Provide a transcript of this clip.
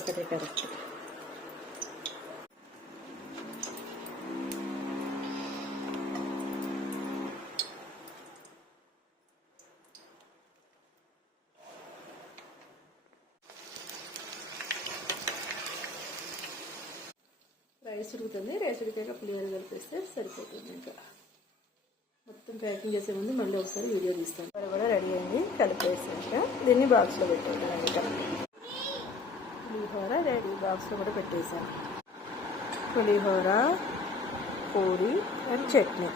ఒకటే correct. Rice ఉడుకుతుంది. రైస్ ఉడికాక పులిహోర కలిపేస్తే సరిపోతుంది. ఇంకా మొత్తం ప్యాకింగ్ చేసే ముందు మళ్ళీ ఒకసారి వీడియో తీస్తాను. పులిహోర కూడా రెడీ అయింది. కలిపేసాక దీన్ని బాక్స్లో పెట్టేద్దాం. ఇంకా పులిహోర రెడీ. బాక్స్లో కూడా పెట్టేసాను. పులిహోర, పూరి అండ్ చట్నీ.